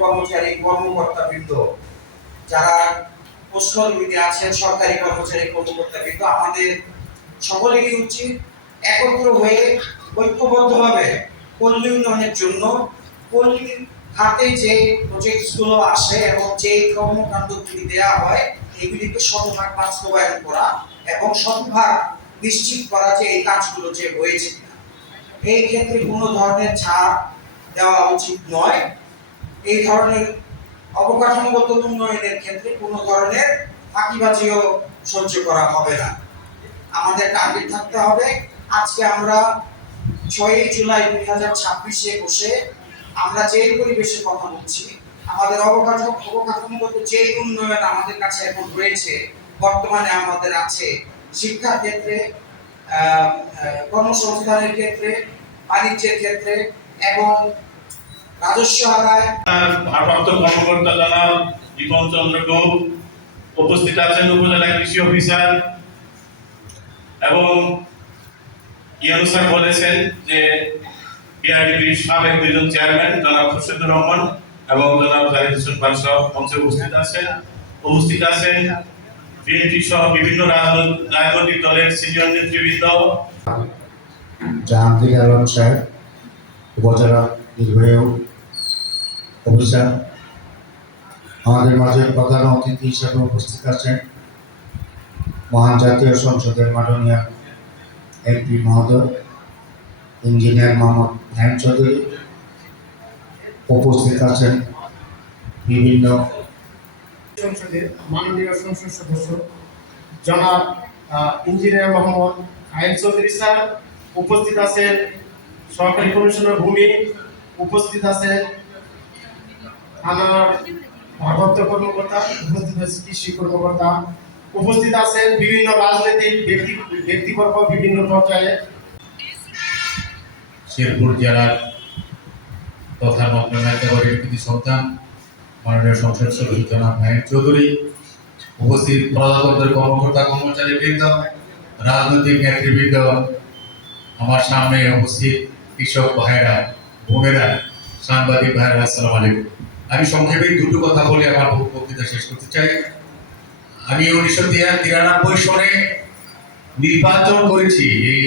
কর্মচারী কর্মকর্তাবৃন্দ, যারা প্রশ্নবিধি আছেন, সরকারি কর্মচারী কর্মকর্তাবৃন্দ, আমাদের সকলেরই উচিত একত্র হয়ে ঐক্যবদ্ধভাবে পল্লী উন্নয়নের জন্য পল্লীর হাতে যে প্রজেক্টগুলো আসে এবং যে কর্মকাণ্ডগুলি দেওয়া হয় এগুলিকে শতভাগ বাস্তবায়ন করা এবং শতভাগ নিশ্চিত করা যে এই কাজগুলো যে হয়েছে। এই ক্ষেত্রে কোনো ধরনের ছাড় দেওয়া উচিত নয়। এই ধরনের অবকাঠামোগত উন্নয়নের ক্ষেত্রে কোনো ধরনের ফাঁকিবাজিও সহ্য করা হবে না। আমাদের টার্গেট থাকতে হবে, আজকে আমরা 6 জুলাই 2026-এ বসে আমরা যে পরিবেশে কথা বলছি, আমাদের অবকাঠামোগত যে উন্নয়ন আমাদের কাছে এখন রয়েছে, বর্তমানে আমাদের আছে শিক্ষার ক্ষেত্রে, কর্মসংস্থানের ক্ষেত্রে, বাণিজ্যের ক্ষেত্রে এবং রাজস্ব আদায়। ভারপ্রাপ্ত কর্মকর্তা জনাব বিপন চন্দ্র গোপ, উপস্থিত আছেন উপজেলা কৃষি অফিসার, এবং ইয়ানু স্যার বলেছেন যে বিআরডিবির সাবেক দুজন চেয়ারম্যান জনাব খুরশেদুর রহমান এবং জনাব জাহিদ হোসেন বাদশা মঞ্চে উপস্থিত আছেন বিএনপি সহ বিভিন্ন রাজনৈতিক দলের সিনিয়র নেতৃবৃন্দ, জাহাঙ্গীর আলম সাহেব, উপজেলা নির্বাহী অফিসার, আমাদের মাঝে প্রধান অতিথি হিসেবে উপস্থিত আছেন মহান জাতীয় সংসদের মাননীয় এমপি মহোদয় ইঞ্জিনিয়ার মোহাম্মদ নাইম চৌধুরী, উপস্থিত আছেন বিভিন্ন সংসদের মাননীয় সংসদ সদস্য জনাব ইঞ্জিনিয়ার মোহাম্মদ নাইম চৌধুরী স্যার, উপস্থিত আছেন সহকারী কমিশনার ভূমি, উপস্থিত আছেন থানার ভারপ্রাপ্ত কর্মকর্তা, উপস্থিত আছেন কৃষি কর্মকর্তা, উপস্থিত আছেন বিভিন্ন রাজনৈতিক ব্যক্তিবর্গ বিভিন্ন পর্যায়ে। শেরপুর জেলার তথা নগরের কৃতি সন্তান মাননীয় সংসদ সদস্য জনাব নাইম চৌধুরী, উপস্থিত প্রজাতন্ত্রের কর্মকর্তা কর্মচারী বৃন্দ, রাজনৈতিক নেতৃবৃন্দ, আমার সামনে উপস্থিত কৃষক ভাইরা, বোনেরা, সাংবাদিক ভাইরা, আসসালামু আলাইকুম। আমি সংক্ষেপে দুটো কথা বলে আমার বক্তৃতা শেষ করতে চাই। আমি 1993 সনে নির্বাচন করেছি। এই